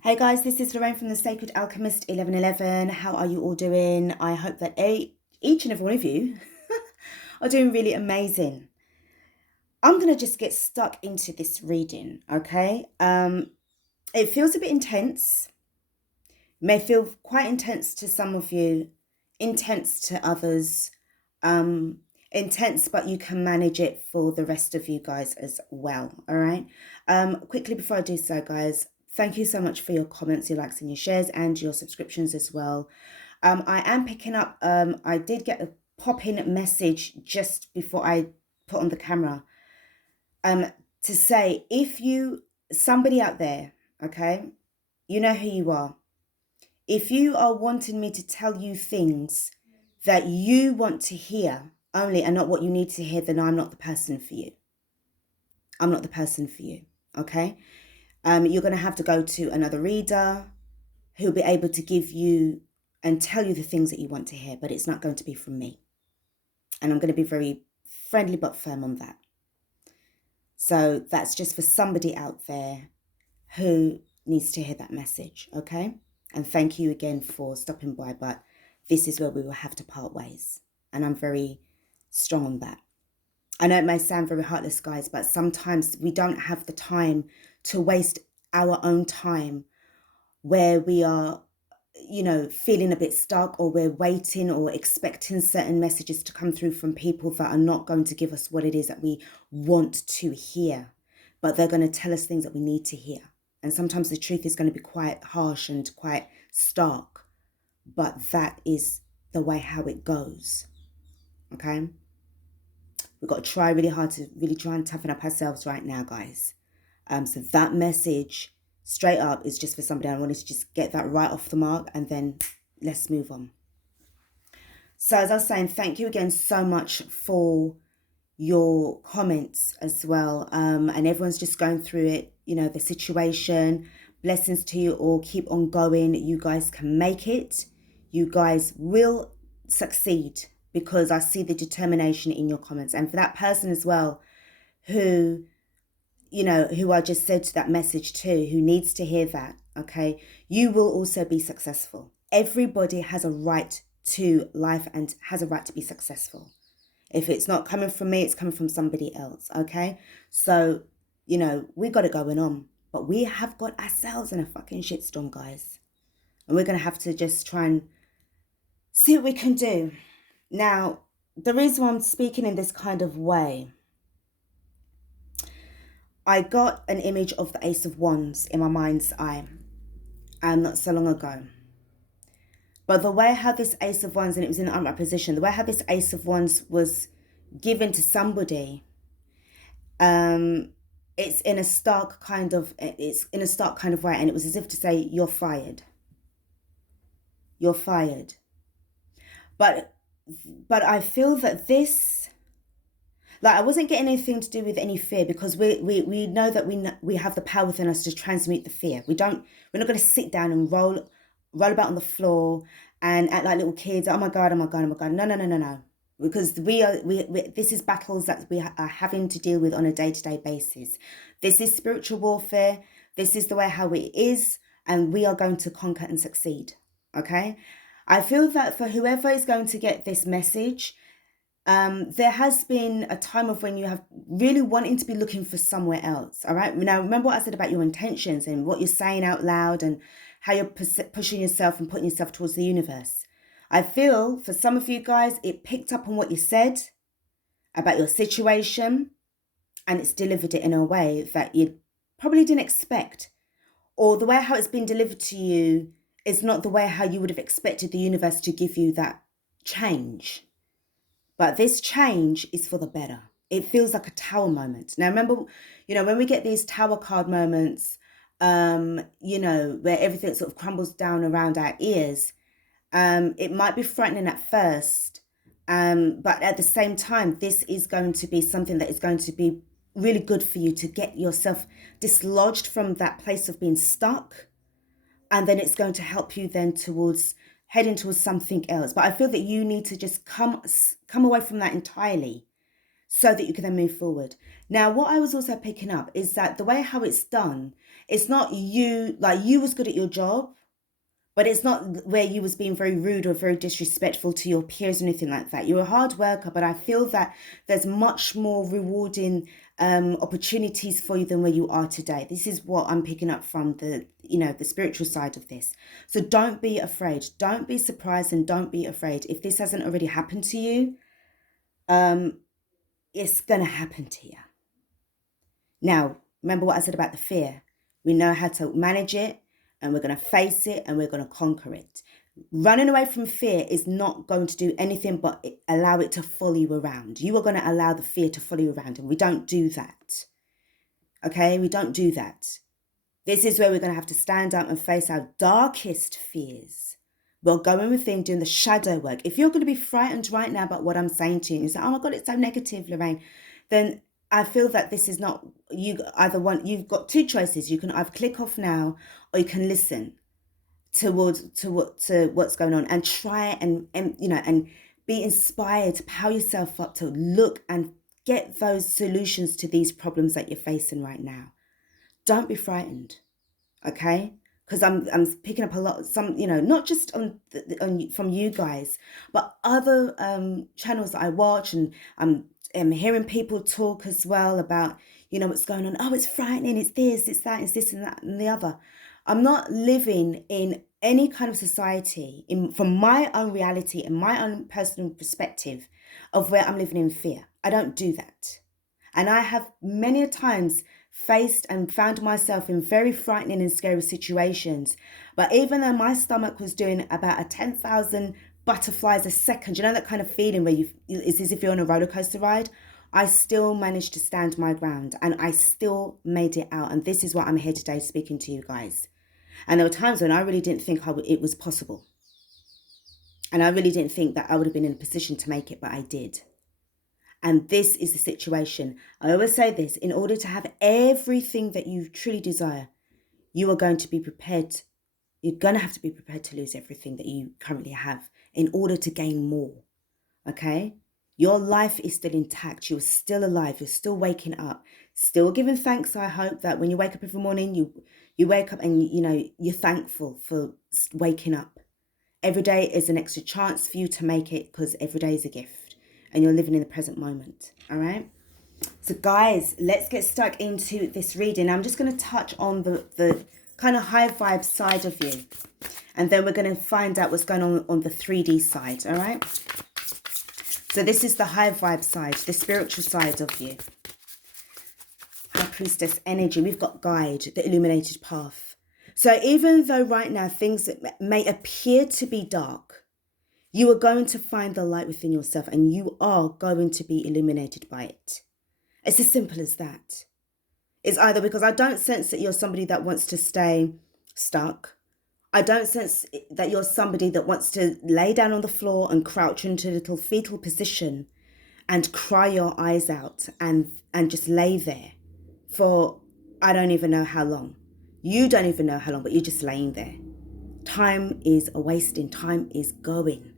Hey guys, this is Lorraine from the Sacred Alchemist 1111. How are you all doing? I hope that each and every one of you are doing really amazing. I'm going to just get stuck into this reading, okay? It feels a bit intense. May feel quite intense to some of you, intense to others. Um, Intense, but you can manage it for the rest of you guys as well, all right? Quickly before I do so, guys, thank you so much for your comments, your likes and your shares and your subscriptions as well. I am picking up, I did get a pop-in message just before I put on the camera to say, if you, somebody out there, okay, you know who you are. If you are wanting me to tell you things that you want to hear only and not what you need to hear, then I'm not the person for you. I'm not the person for you, okay? You're going to have to go to another reader who'll be able to give you and tell you the things that you want to hear, but it's not going to be from me. And I'm going to be very friendly but firm on that. So that's just for somebody out there who needs to hear that message, okay? And thank you again for stopping by, but this is where we will have to part ways. And I'm very strong on that. I know it may sound very heartless, guys, but sometimes we don't have the time to waste our own time where we are, feeling a bit stuck, or we're waiting or expecting certain messages to come through from people that are not going to give us what it is that we want to hear, but they're going to tell us things that we need to hear. And sometimes the truth is going to be quite harsh and quite stark, but that is the way how it goes, okay? We've got to try really hard to really try and toughen up ourselves right now, guys. So that message, straight up, is just for somebody. I wanted to just get that right off the mark, and then let's move on. So as I was saying, thank you again so much for your comments as well. And everyone's just going through it, the situation. Blessings to you all. Keep on going. You guys can make it. You guys will succeed, because I see the determination in your comments. And for that person as well who I just said that message to, who needs to hear that, okay, you will also be successful. Everybody has a right to life and has a right to be successful. If it's not coming from me, it's coming from somebody else, okay? So, we got it going on, but we have got ourselves in a fucking shitstorm, guys. And we're going to have to just try and see what we can do. Now, the reason why I'm speaking in this kind of way, I got an image of the Ace of Wands in my mind's eye not so long ago. But the way how this Ace of Wands, and it was in an upright position, the way how this Ace of Wands was given to somebody, it's in a stark kind of way, and it was as if to say, you're fired. You're fired. But I feel that this, like, I wasn't getting anything to do with any fear, because we know that we have the power within us to transmute the fear. We're not going to sit down and roll about on the floor and act like little kids. Oh my God, oh my God, oh my God. No. Because this is battles that we are having to deal with on a day-to-day basis. This is spiritual warfare. This is the way how it is, and we are going to conquer and succeed. Okay? I feel that for whoever is going to get this message, there has been a time of when you have really wanting to be looking for somewhere else. All right. Now, remember what I said about your intentions and what you're saying out loud and how you're pushing yourself and putting yourself towards the universe. I feel for some of you guys, it picked up on what you said about your situation, and it's delivered it in a way that you probably didn't expect, or the way how it's been delivered to you is not the way how you would have expected the universe to give you that change. But this change is for the better. It feels like a tower moment. Now, remember, when we get these tower card moments, where everything sort of crumbles down around our ears, it might be frightening at first. But at the same time, this is going to be something that is going to be really good for you to get yourself dislodged from that place of being stuck. And then it's going to help you then towards heading towards something else. But I feel that you need to just come away from that entirely, so that you can then move forward. Now, what I was also picking up is that the way how it's done It's not you, like you was good at your job, but it's not where you was being very rude or very disrespectful to your peers or anything like that. You're a hard worker, but I feel that there's much more rewarding opportunities for you than where you are today. This is what I'm picking up from the, the spiritual side of this. So don't be afraid. Don't be surprised, and don't be afraid. If this hasn't already happened to you, it's going to happen to you. Now, remember what I said about the fear. We know how to manage it, and we're going to face it, and we're going to conquer it. Running away from fear is not going to do anything but allow it to follow you around. You are going to allow the fear to follow you around, and we don't do that. Okay, we don't do that. This is where we're going to have to stand up and face our darkest fears. We're going within, doing the shadow work. If you're going to be frightened right now about what I'm saying to you, and you say, oh my God, it's so negative, Lorraine, then I feel that this is not, you've got two choices. You can either click off now, or you can listen to what's going on, and try and be inspired to power yourself up to look and get those solutions to these problems that you're facing right now. Don't be frightened, okay? Because I'm picking up a lot, not just from you guys, but other channels that I watch, and I'm hearing people talk as well about, what's going on. Oh, it's frightening. It's this, it's that, it's this and that and the other. I'm not living in any kind of society from my own reality and my own personal perspective of where I'm living in fear. I don't do that. And I have many a times faced and found myself in very frightening and scary situations. But even though my stomach was doing about a 10,000 butterflies a second, that kind of feeling where it's as if you're on a roller coaster ride, I still managed to stand my ground, and I still made it out. And this is what I'm here today speaking to you guys. And there were times when I really didn't think it was possible. And I really didn't think that I would have been in a position to make it, but I did. And this is the situation. I always say this: in order to have everything that you truly desire, you are going to be prepared. You're going to have to be prepared to lose everything that you currently have in order to gain more. Okay? Your life is still intact. You're still alive. You're still waking up. Still giving thanks. I hope that when you wake up every morning, you wake up and you're thankful for waking up. Every day is an extra chance for you to make it, because every day is a gift. And you're living in the present moment, all right? So guys, let's get stuck into this reading. I'm just going to touch on the kind of high vibe side of you. And then we're going to find out what's going on the 3D side, all right? So this is the high vibe side, the spiritual side of you. High Priestess energy. We've got guide, the illuminated path. So even though right now things may appear to be dark, you are going to find the light within yourself, and you are going to be illuminated by it. It's as simple as that. It's either because I don't sense that you're somebody that wants to stay stuck. I don't sense that you're somebody that wants to lay down on the floor and crouch into a little fetal position and cry your eyes out and just lay there for I don't even know how long. You don't even know how long, but you're just laying there. Time is a wasting. Time is going.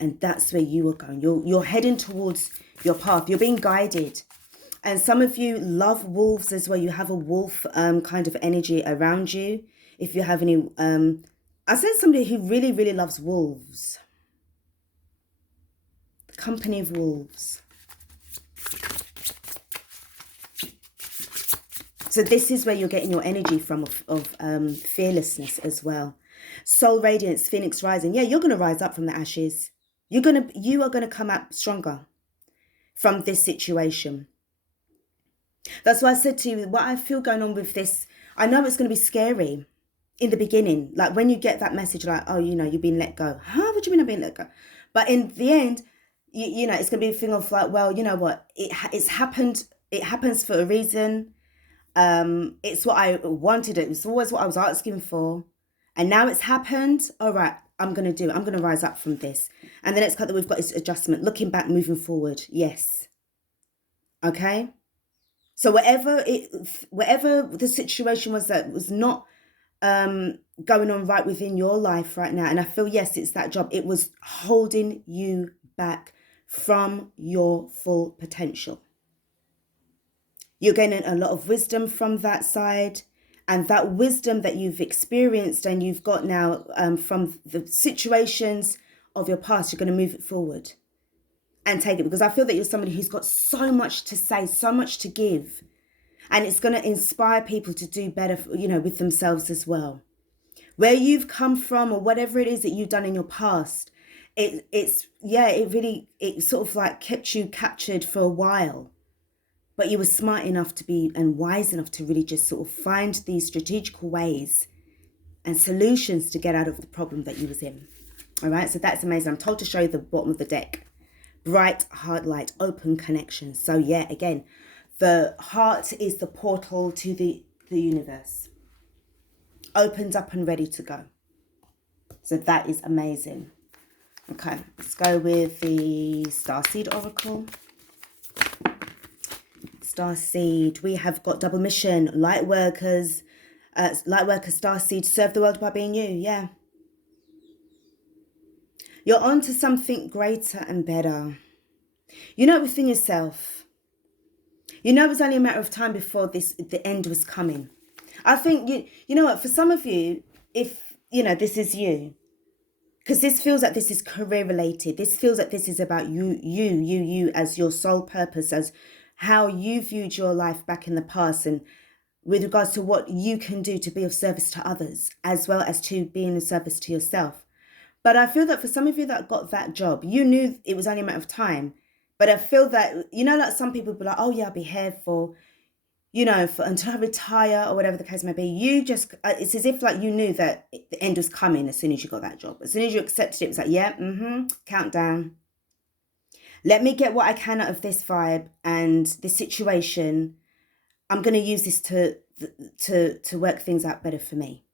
And that's where you are going. You're heading towards your path. You're being guided. And some of you love wolves as well. You have a wolf kind of energy around you. If you have any, I said somebody who really, really loves wolves. The company of wolves. So this is where you're getting your energy from of fearlessness as well. Soul radiance, phoenix rising. Yeah, you're going to rise up from the ashes. You are going to come out stronger from this situation. That's why I said to you, what I feel going on with this, I know it's going to be scary in the beginning. Like when you get that message like, oh, you've been let go. Huh? What do you mean I've been let go? But in the end, it's going to be a thing of like, well, you know what? It's happened. It happens for a reason. It's what I wanted. It was always what I was asking for. And now it's happened. All right, I'm going to do it. I'm going to rise up from this. And the next card that we've got is adjustment. Looking back, moving forward. Yes. Okay. So whatever the situation was that was not going on right within your life right now, and I feel, yes, it's that job. It was holding you back from your full potential. You're gaining a lot of wisdom from that side, And that wisdom that you've experienced and you've got now from the situations of your past, you're going to move it forward and take it. Because I feel that you're somebody who's got so much to say, so much to give. And it's going to inspire people to do better, with themselves as well. Where you've come from or whatever it is that you've done in your past, it sort of like kept you captured for a while. But you were smart enough to be and wise enough to really just sort of find these strategical ways and solutions to get out of the problem that you was in. All right, so that's amazing. I'm told to show you the bottom of the deck. Bright heart light, open connection. So yeah, again, the heart is the portal to the universe. Opened up and ready to go. So that is amazing. Okay, let's go with the Starseed Oracle. Starseed, we have got double mission, light workers, Starseed, serve the world by being you. Yeah. You're on to something greater and better. You know within yourself. You know it was only a matter of time before the end was coming. I think, you know what, for some of you, if, this is you, because this feels like this is career related. This feels like this is about you as your sole purpose, as how you viewed your life back in the past and with regards to what you can do to be of service to others, as well as to being of service to yourself. But I feel that for some of you that got that job, you knew it was only a matter of time. But I feel that, like some people be like, oh yeah, I'll be here for, until I retire or whatever the case may be. You just, it's as if like you knew that the end was coming as soon as you got that job. As soon as you accepted it, it was like, yeah, countdown. Let me get what I can out of this vibe and this situation. I'm going to use this to work things out better for me.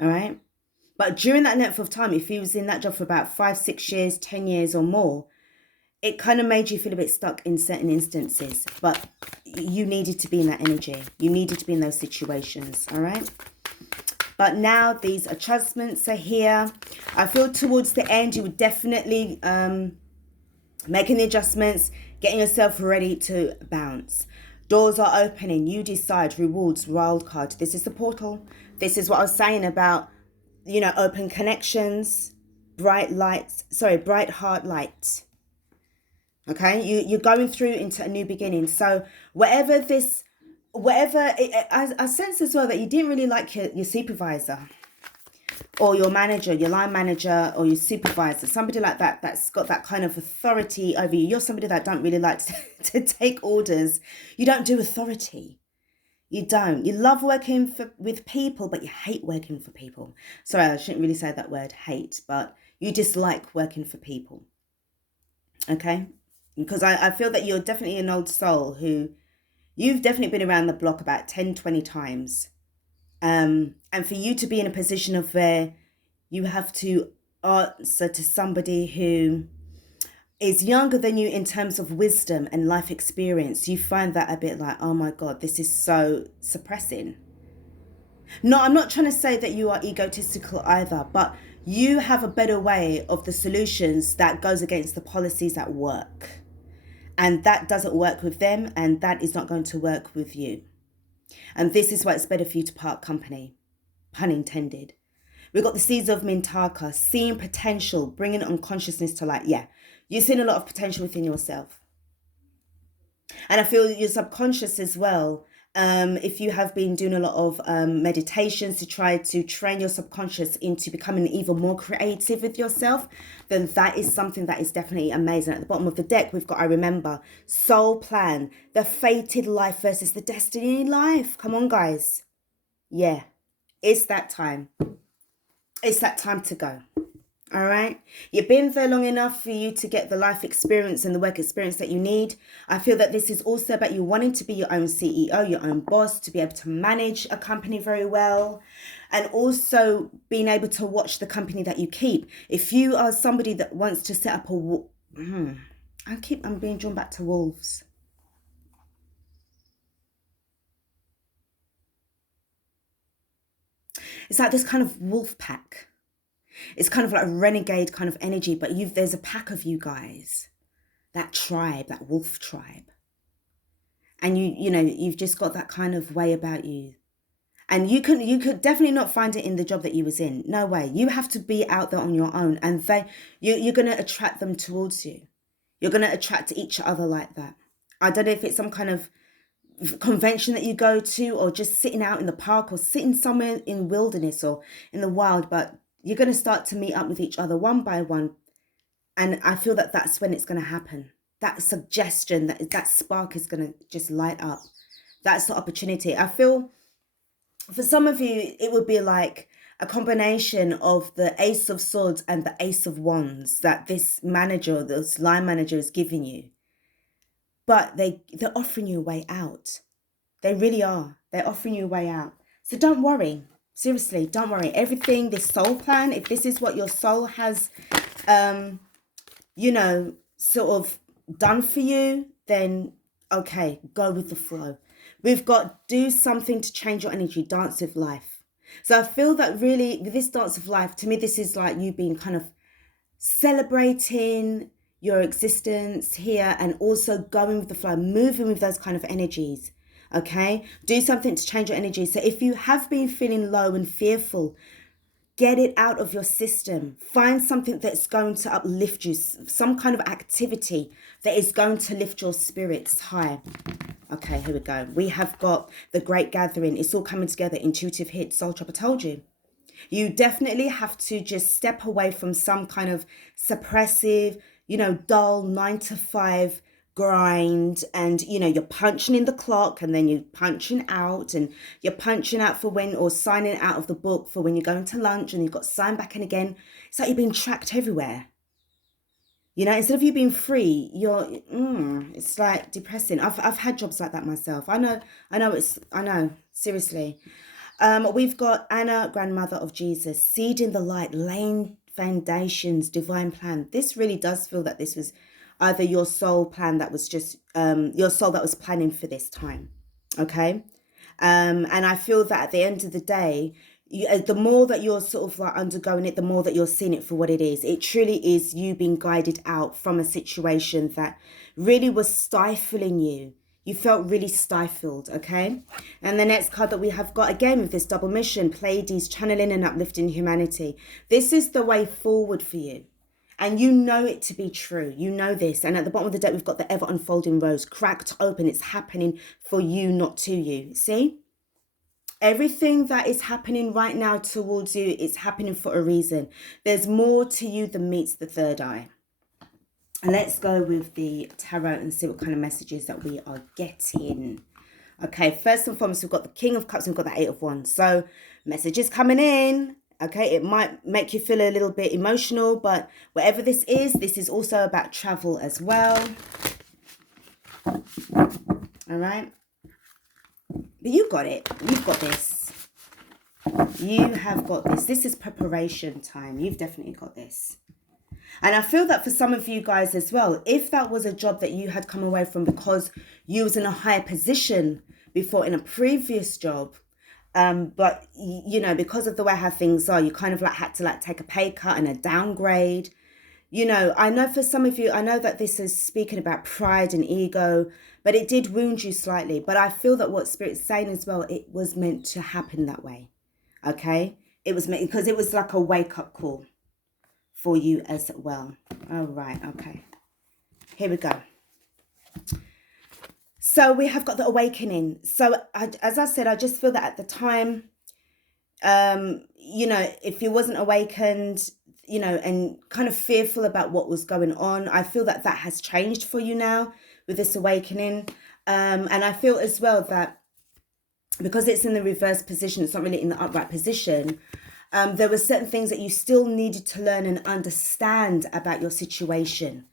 All right. But during that length of time, if you was in that job for about 5, 6 years, 10 years or more, it kind of made you feel a bit stuck in certain instances. But you needed to be in that energy. You needed to be in those situations. All right. But now these adjustments are here. I feel towards the end, you would definitely making the adjustments, getting yourself ready to bounce. Doors are opening. You decide. Rewards, wild card. This is the portal. This is what I was saying about, open connections, bright heart light. Okay, you're going through into a new beginning. So I sense as well that you didn't really like your supervisor or your manager, your line manager or your supervisor, somebody like that, that's got that kind of authority over you. You're somebody that don't really like to take orders. You don't do authority. You don't. You love working with people, but you hate working for people. Sorry, I shouldn't really say that word, hate, but you dislike working for people. Okay? Because I feel that you're definitely an old soul who you've definitely been around the block about 10, 20 times. And for you to be in a position of where you have to answer to somebody who is younger than you in terms of wisdom and life experience, you find that a bit like, oh my God, this is so suppressing. No, I'm not trying to say that you are egotistical either, but you have a better way of the solutions that goes against the policies at work. And that doesn't work with them, and that is not going to work with you. And this is why it's better for you to part company, pun intended. We've got the seeds of Mintaka, seeing potential, bringing unconsciousness to light. Yeah, you've seen a lot of potential within yourself. And I feel your subconscious as well. If you have been doing a lot of meditations to try to train your subconscious into becoming even more creative with yourself, then that is something that is definitely amazing. At the bottom of the deck, we've got, I remember, soul plan, the fated life versus the destiny life. Come on, guys. Yeah, it's that time. It's that time to go. All right. You've been there long enough for you to get the life experience and the work experience that you need. I feel that this is also about you wanting to be your own CEO, your own boss, to be able to manage a company very well, and also being able to watch the company that you keep. If you are somebody that wants to set up I'm being drawn back to wolves. It's like this kind of wolf pack. It's kind of like a renegade kind of energy, but there's a pack of you guys, that tribe, that wolf tribe. And you've just got that kind of way about you. And you could definitely not find it in the job that you was in. No way. You have to be out there on your own, and you're going to attract them towards you. You're going to attract each other like that. I don't know if it's some kind of convention that you go to, or just sitting out in the park, or sitting somewhere in wilderness or in the wild, but you're going to start to meet up with each other one by one. And I feel that that's when it's going to happen. That suggestion, that spark is going to just light up. That's the opportunity. I feel for some of you, it would be like a combination of the Ace of Swords and the Ace of Wands that this manager, this line manager, is giving you. But they're offering you a way out. They really are. They're offering you a way out. So don't worry. Seriously, don't worry. Everything, this soul plan, if this is what your soul has, sort of done for you, then okay, go with the flow. We've got do something to change your energy, dance with life. So I feel that really with this dance of life, to me, this is like you being kind of celebrating your existence here, and also going with the flow, moving with those kind of energies. Okay, do something to change your energy. So if you have been feeling low and fearful, get it out of your system. Find something that's going to uplift you, some kind of activity that is going to lift your spirits high. Okay, here we go. We have got the Great Gathering. It's all coming together. Intuitive hit. Soul Chopper told you. You definitely have to just step away from some kind of suppressive, dull 9 to 5 grind, and you're punching in the clock, and then you're punching out, and you're punching out for when, or signing out of the book for when you're going to lunch, and you've got to sign back in again. It's like you're being tracked everywhere. Instead of you being free, it's like depressing. I've had jobs like that myself. I know, seriously. We've got Anna, grandmother of Jesus, seeding the light, laying foundations, divine plan. This really does feel that this was either your soul plan that was just your soul that was planning for this time. Okay. And I feel that at the end of the day, the more that you're sort of like undergoing it, the more that you're seeing it for what it is. It truly is you being guided out from a situation that really was stifling you. You felt really stifled, okay? And the next card that we have got, again, with this double mission, Pleiades, channeling and uplifting humanity. This is the way forward for you. And you know it to be true. You know this. And at the bottom of the deck, we've got the ever unfolding rose, cracked open. It's happening for you, not to you. See? Everything that is happening right now towards you, it's happening for a reason. There's more to you than meets the third eye. And let's go with the tarot and see what kind of messages that we are getting. Okay, first and foremost, we've got the King of Cups and we've got the Eight of Wands. So messages coming in. Okay, it might make you feel a little bit emotional, but whatever this is also about travel as well. All right. But you got it. You've got this. You have got this. This is preparation time. You've definitely got this. And I feel that for some of you guys as well, if that was a job that you had come away from because you was in a higher position before in a previous job, but because of the way how things are, you kind of like had to like take a pay cut and a downgrade. I know for some of you, I know that this is speaking about pride and ego, but it did wound you slightly. But I feel that what Spirit's saying as well, it was meant to happen that way. Okay? It was meant, because it was like a wake-up call for you as well. All right, okay. Here we go. So we have got the awakening. So as I said, I just feel that at the time, if you wasn't awakened, and kind of fearful about what was going on, I feel that that has changed for you now with this awakening. And I feel as well that because it's in the reverse position, it's not really in the upright position, there were certain things that you still needed to learn and understand about your situation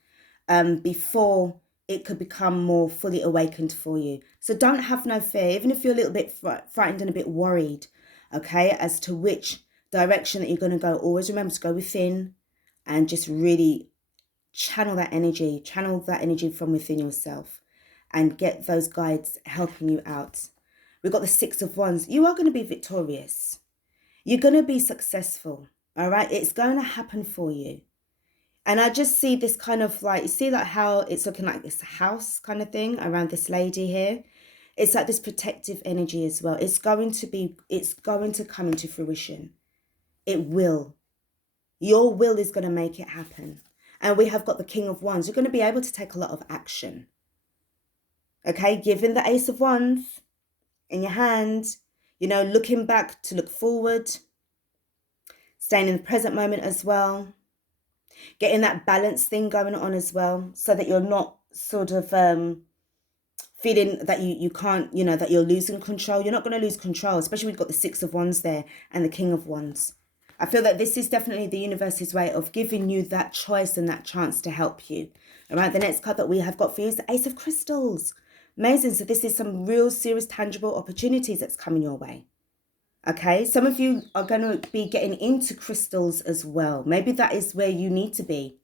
before it could become more fully awakened for you. So don't have no fear, even if you're a little bit frightened and a bit worried, okay, as to which direction that you're going to go. Always remember to go within and just really channel that energy from within yourself and get those guides helping you out. We've got the Six of Wands. You are going to be victorious. You're going to be successful. All right. It's going to happen for you. And I just see this kind of like, you see like how it's looking like this house kind of thing around this lady here. It's like this protective energy as well. It's going to come into fruition. It will. Your will is going to make it happen. And we have got the King of Wands. You're going to be able to take a lot of action. Okay, given the Ace of Wands in your hand, you know, looking back to look forward, staying in the present moment as well, getting that balance thing going on as well, so that you're not sort of feeling that you can't, you know, that you're losing control. You're not going to lose control, especially when you've got the Six of Wands there and the King of Wands. I feel that this is definitely the universe's way of giving you that choice and that chance to help you. All right, the next card that we have got for you is the Ace of Crystals. Amazing. So this is some real serious tangible opportunities that's coming your way. Okay, some of you are going to be getting into crystals as well. Maybe that is where you need to be.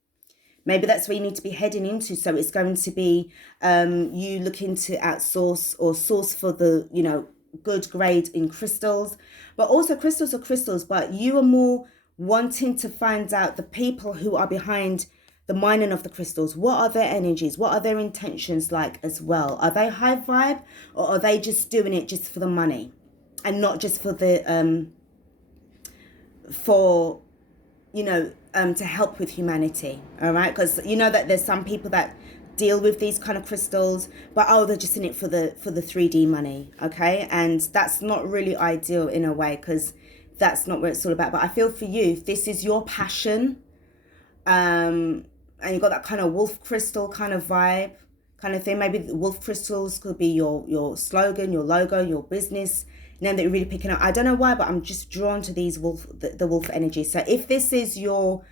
Maybe that's where you need to be heading into. So it's going to be you looking to outsource or source for the, you know, good grade in crystals. But also crystals are crystals, but you are more wanting to find out the people who are behind the mining of the crystals. What are their energies? What are their intentions like as well? Are they high vibe, or are they just doing it just for the money and not just for the to help with humanity? All right, because you know that there's some people that deal with these kind of crystals, but they're just in it for the 3D money. Okay, and that's not really ideal in a way, because that's not what it's all about. But I feel for you, this is your passion, and you've got that kind of wolf crystal kind of vibe kind of thing. Maybe the wolf crystals could be your slogan, your logo, your business name that you're really picking up. I don't know why, but I'm just drawn to these the wolf energy. So if this is your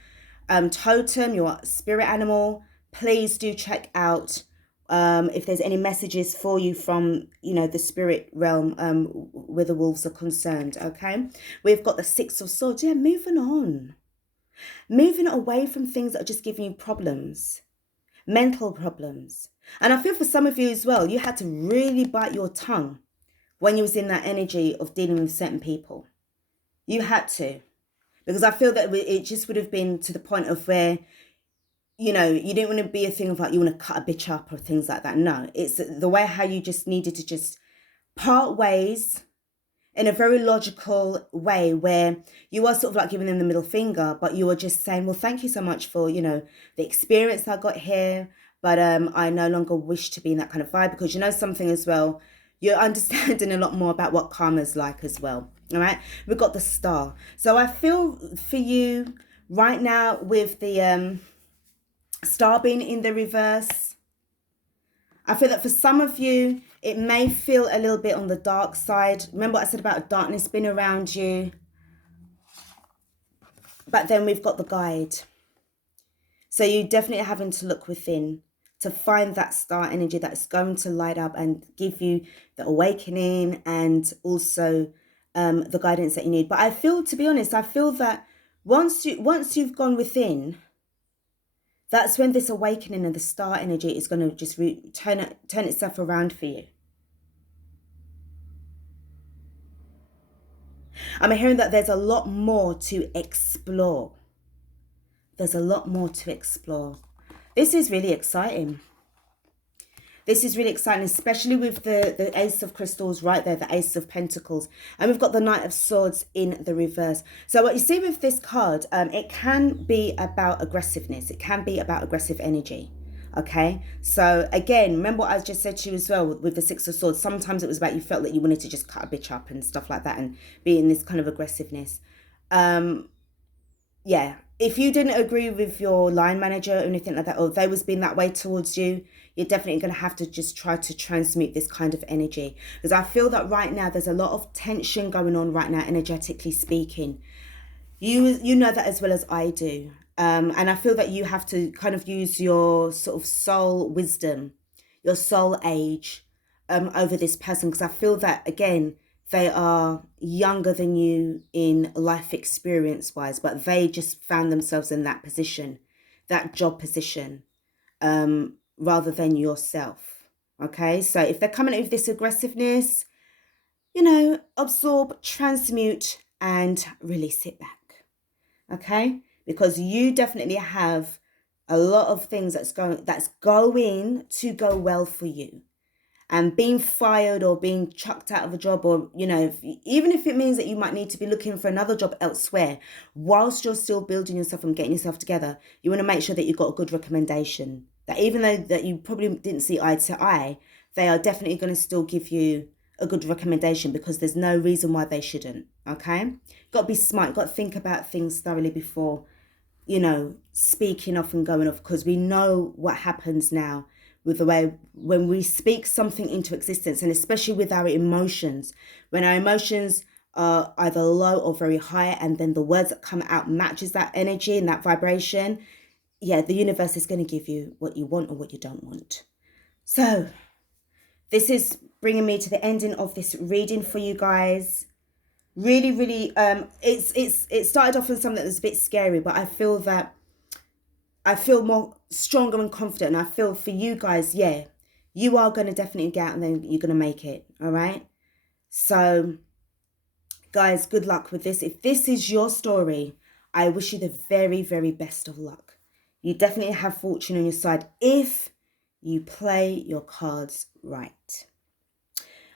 totem, your spirit animal, please do check out if there's any messages for you from, you know, the spirit realm where the wolves are concerned. Okay, we've got the Six of Swords. Yeah, moving away from things that are just giving you problems, mental problems. And I feel for some of you as well, you had to really bite your tongue when you was in that energy of dealing with certain people. You had to, because I feel that it just would have been to the point of where, you know, you didn't want to be a thing of like, you want to cut a bitch up or things like that. No, it's the way how you just needed to just part ways in a very logical way, where you are sort of like giving them the middle finger, but you are just saying, well, thank you so much for, you know, the experience I got here, but I no longer wish to be in that kind of vibe, because you know something as well, you're understanding a lot more about what karma's like as well. All right, we've got the Star. So I feel for you right now with the Star being in the reverse, I feel that for some of you, it may feel a little bit on the dark side. Remember what I said about darkness being around you? But then we've got the Guide. So you're definitely having to look within to find that star energy that's going to light up and give you the awakening and also the guidance that you need. But I feel, to be honest, I feel that once you've gone within, that's when this awakening and the star energy is going to just turn itself around for you. I'm hearing that there's a lot more to explore. There's a lot more to explore. This is really exciting. This is really exciting, especially with the Ace of Crystals right there, the Ace of Pentacles. And we've got the Knight of Swords in the reverse. So what you see with this card, it can be about aggressiveness. It can be about aggressive energy. Okay, so again, remember what I just said to you as well with the Six of Swords. Sometimes it was about you felt that you wanted to just cut a bitch up and stuff like that and be in this kind of aggressiveness. Yeah, if you didn't agree with your line manager or anything like that, or they was being that way towards you, you're definitely going to have to just try to transmute this kind of energy. Because I feel that right now there's a lot of tension going on right now, energetically speaking. You know that as well as I do. And I feel that you have to kind of use your sort of soul wisdom, your soul age over this person. Because I feel that, again, they are younger than you in life experience wise, but they just found themselves in that position, that job position, rather than yourself. Okay, so if they're coming out with this aggressiveness, you know, absorb, transmute, and release it back. Okay, because you definitely have a lot of things that's going to go well for you. And being fired or being chucked out of a job, or, you know, even if it means that you might need to be looking for another job elsewhere, whilst you're still building yourself and getting yourself together, you want to make sure that you've got a good recommendation. That even though that you probably didn't see eye to eye, they are definitely going to still give you a good recommendation, because there's no reason why they shouldn't. Okay? Got to be smart. Got to think about things thoroughly before, you know, speaking off and going off, because we know what happens now with the way when we speak something into existence, and especially with our emotions, when our emotions are either low or very high, and then the words that come out matches that energy and that vibration, yeah, the universe is going to give you what you want or what you don't want. So this is bringing me to the ending of this reading for you guys. Really, it started off with something that was a bit scary, but I feel more stronger and confident. And I feel for you guys, yeah, you are going to definitely get out, and then you're going to make it. All right. So guys, good luck with this. If this is your story, I wish you the very, very best of luck. You definitely have fortune on your side if you play your cards right.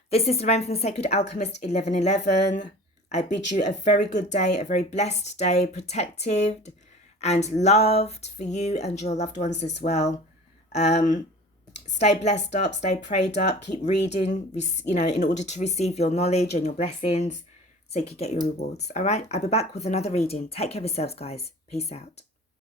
This is Lorraine from the Sacred Alchemist 1111. I bid you a very good day, a very blessed day, protected and loved for you and your loved ones as well. Stay blessed up, stay prayed up, keep reading, you know, in order to receive your knowledge and your blessings so you can get your rewards. All right, I'll be back with another reading. Take care of yourselves, guys. Peace out.